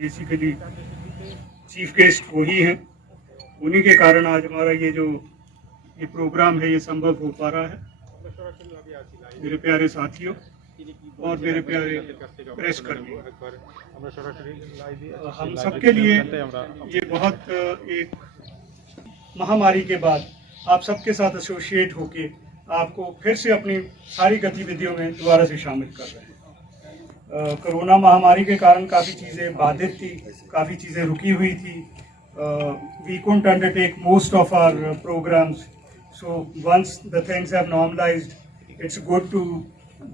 Basically chief guest वही हैं, उन्हीं के कारण आज हमारा ये प्रोग्राम है ये संभव हो पा रहा है। मेरे प्यारे साथियों और मेरे प्यारे प्रेस कर्मी, हम सबके लिए ये बहुत एक महामारी के बाद आप सबके साथ एसोसिएट होके आपको फिर से अपनी सारी गतिविधियों में दोबारा से शामिल कर रहे हैं। कोरोना महामारी के कारण काफ़ी चीज़ें बाधित थी, काफ़ी चीज़ें रुकी हुई थी। We couldn't undertake most of our programs. So once the things have normalized, it's good to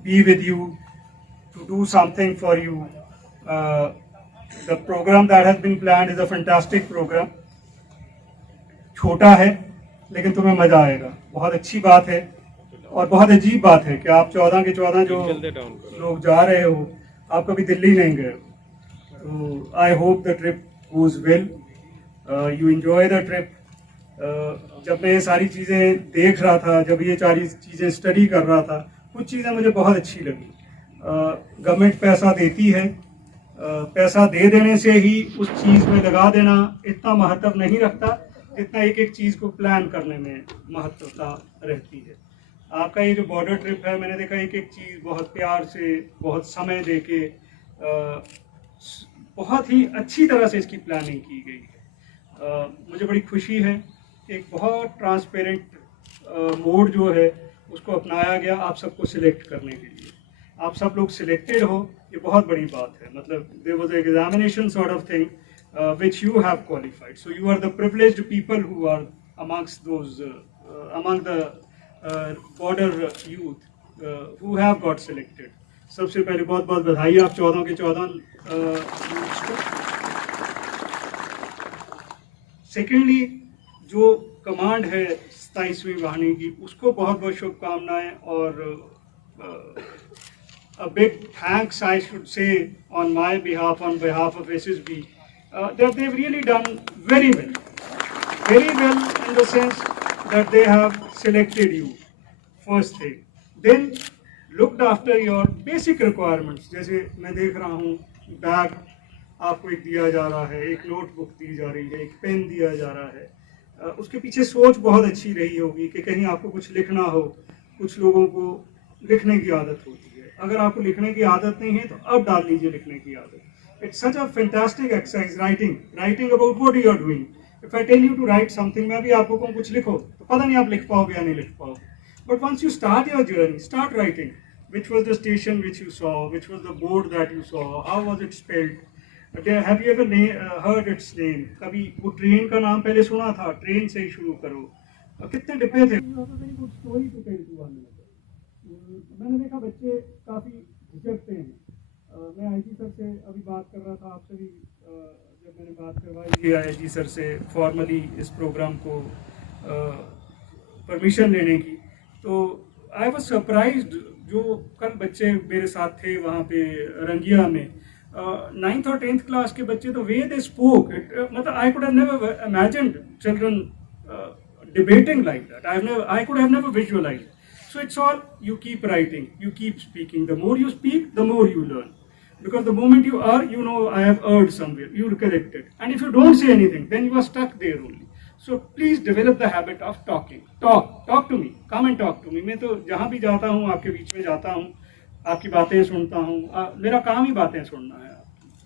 be with you, to do something for you. The program that has been planned is a fantastic program. छोटा है लेकिन तुम्हें मज़ा आएगा। बहुत अच्छी बात है और बहुत अजीब बात है कि आप 14 के 14 जो लोग जा रहे हो, आप कभी दिल्ली नहीं गए हो। तो I hope the trip goes well, you enjoy the trip. जब मैं ये सारी चीज़ें देख रहा था, जब ये सारी चीज़ें स्टडी कर रहा था, कुछ चीज़ें मुझे बहुत अच्छी लगी। गवर्नमेंट पैसा देती है, पैसा दे देने से ही उस चीज़ में लगा देना इतना महत्व नहीं रखता जितना एक एक चीज़ को प्लान करने में महत्वता रहती है। आपका ये जो बॉर्डर ट्रिप है, मैंने देखा एक एक चीज़ बहुत प्यार से, बहुत समय देके, बहुत ही अच्छी तरह से इसकी प्लानिंग की गई है। मुझे बड़ी खुशी है कि एक बहुत ट्रांसपेरेंट मोड जो है उसको अपनाया गया आप सबको सिलेक्ट करने के लिए। आप सब लोग सिलेक्टेड हो, ये बहुत बड़ी बात है। मतलब there was an examination sort of thing which you have qualified. So you are the privileged people who are amongst those, among the border youth who have got selected. सबसे पहले बहुत बहुत बधाई आप 14 के 14 youths को। सेकेंडली जो command है 27वीं वाहिनी की, उसको बहुत बहुत शुभकामनाएं और a big thanks I should say on my behalf, on behalf of SSB. That they've really done very well in the sense that they have selected you, first thing. Then looked after your basic requirements. जैसे मैं देख रहा हूँ bag आपको एक दिया जा रहा है, एक नोटबुक दी जा रही है, एक पेन दिया जा रहा है। उसके पीछे सोच बहुत अच्छी रही होगी कि कहीं आपको कुछ लिखना हो। कुछ लोगों को लिखने की आदत होती है, अगर आपको लिखने की आदत नहीं है तो अब डाल लीजिए लिखने की आदत। It's such a fantastic exercise, writing about what you are doing. If I tell you to write something, मैं भी आपको कहूँ कुछ लिखो, तो पता नहीं आप लिख पाओगे या नहीं लिख पाओगे। But once you start your journey, start writing. Which was the station which you saw? Which was the board that you saw? How was it spelled? Have you ever heard its name? कभी वो train का नाम पहले सुना था? Train से ही शुरू करो। कितने डिब्बे थे? मैंने देखा बच्चे काफ़ी झिझकते हैं। मैं आईजी सर से अभी बात कर रहा था, आपसे भी जब मैंने बात करवाई थी आईजी सर से फॉर्मली इस प्रोग्राम को परमिशन लेने की, तो आई वाज सरप्राइज्ड। जो कल बच्चे मेरे साथ थे वहाँ पे रंगिया में, 9th और 10th क्लास के बच्चे, तो वे दे स्पोक, मतलब I could have never imagined children debating like that. I could have never visualized. So it's all, you keep writing, you keep speaking. The more you speak, the more you learn. Because the moment you are, you know, I have erred somewhere, you recollect it. And if you don't say anything, then you are stuck there only. So please develop the habit of talking. Talk to me. Come and talk to me. मैं तो जहाँ भी जाता हूँ, आपके बीच में जाता हूँ, आपकी बातें सुनता हूँ। मेरा काम ही बातें सुनना है।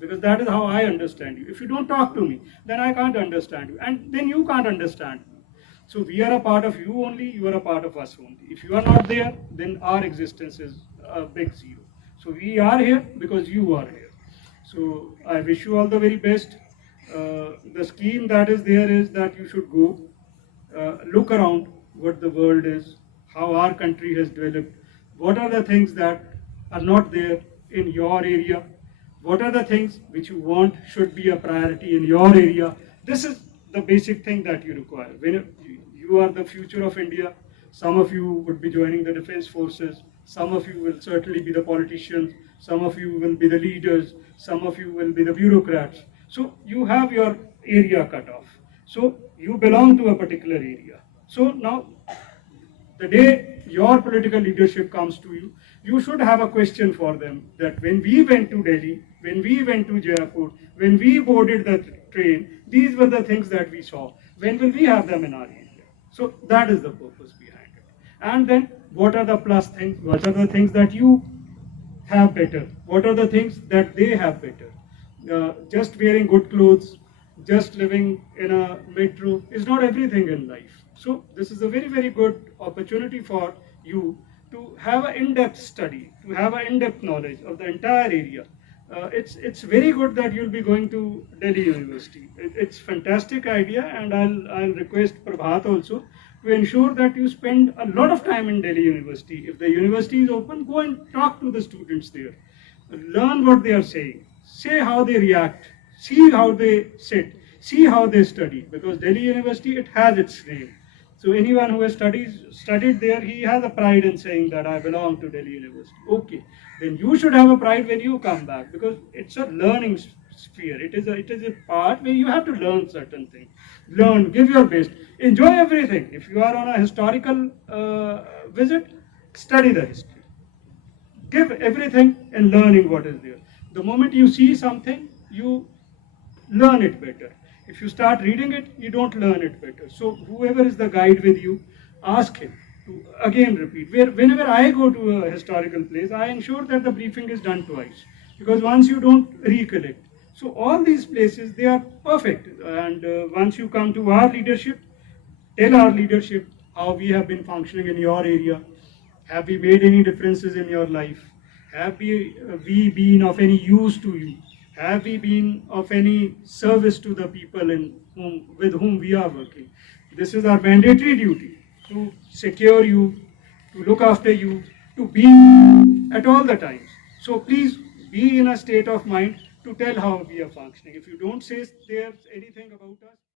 Because that is how I understand you. If you don't talk to me, then I can't understand you. And then you can't understand me. So we are a part of you only, you are a part of us only. If you are not there, then our existence is a big zero. So we are here because you are here. So I wish you all the very best. The scheme that is there is that you should go, look around what the world is, how our country has developed, what are the things that are not there in your area, what are the things which you want should be a priority in your area. This is the basic thing that you require. When you are the future of India, some of you would be joining the defense forces, some of you will certainly be the politicians, some of you will be the leaders, some of you will be the bureaucrats. So you have your area cut off. So you belong to a particular area. So now The day your political leadership comes to you, you should have a question for them that when we went to Delhi, when we went to Jaipur, when we boarded the train, these were the things that we saw. When will we have them in our area? So that is the purpose behind it. And then what are the plus things? What are the things that you have better? What are the things that they have better? Just wearing good clothes, just living in a metro is not everything in life. So this is a very, very good opportunity for you to have an in-depth study, to have an in-depth knowledge of the entire area. It's very good that you'll be going to Delhi University. It's fantastic idea, and I'll request Prabhat also to ensure that you spend a lot of time in Delhi University. If the university is open, go and talk to the students there. Learn what they are saying. Say how they react. See how they sit. See how they study. Because Delhi University, it has its name. So anyone who has studied there, he has a pride in saying that I belong to Delhi University. Okay, then you should have a pride when you come back, because it's a learning sphere. It is a part where you have to learn certain things. Learn, give your best, enjoy everything. If you are on a historical visit, study the history. Give everything in learning what is there. The moment you see something, you learn it better. If you start reading it, you don't learn it better. So whoever is the guide with you, ask him to again repeat. Whenever I go to a historical place, I ensure that the briefing is done twice, because once you don't recollect. So all these places, they are perfect. And once you come to our leadership, tell our leadership how we have been functioning in your area. Have we made any differences in your life? Have we been of any use to you? Have we been of any service to the people with whom we are working? This is our mandatory duty, to secure you, to look after you, to be at all the times. So please be in a state of mind to tell how we are functioning. If you don't say there's anything about us,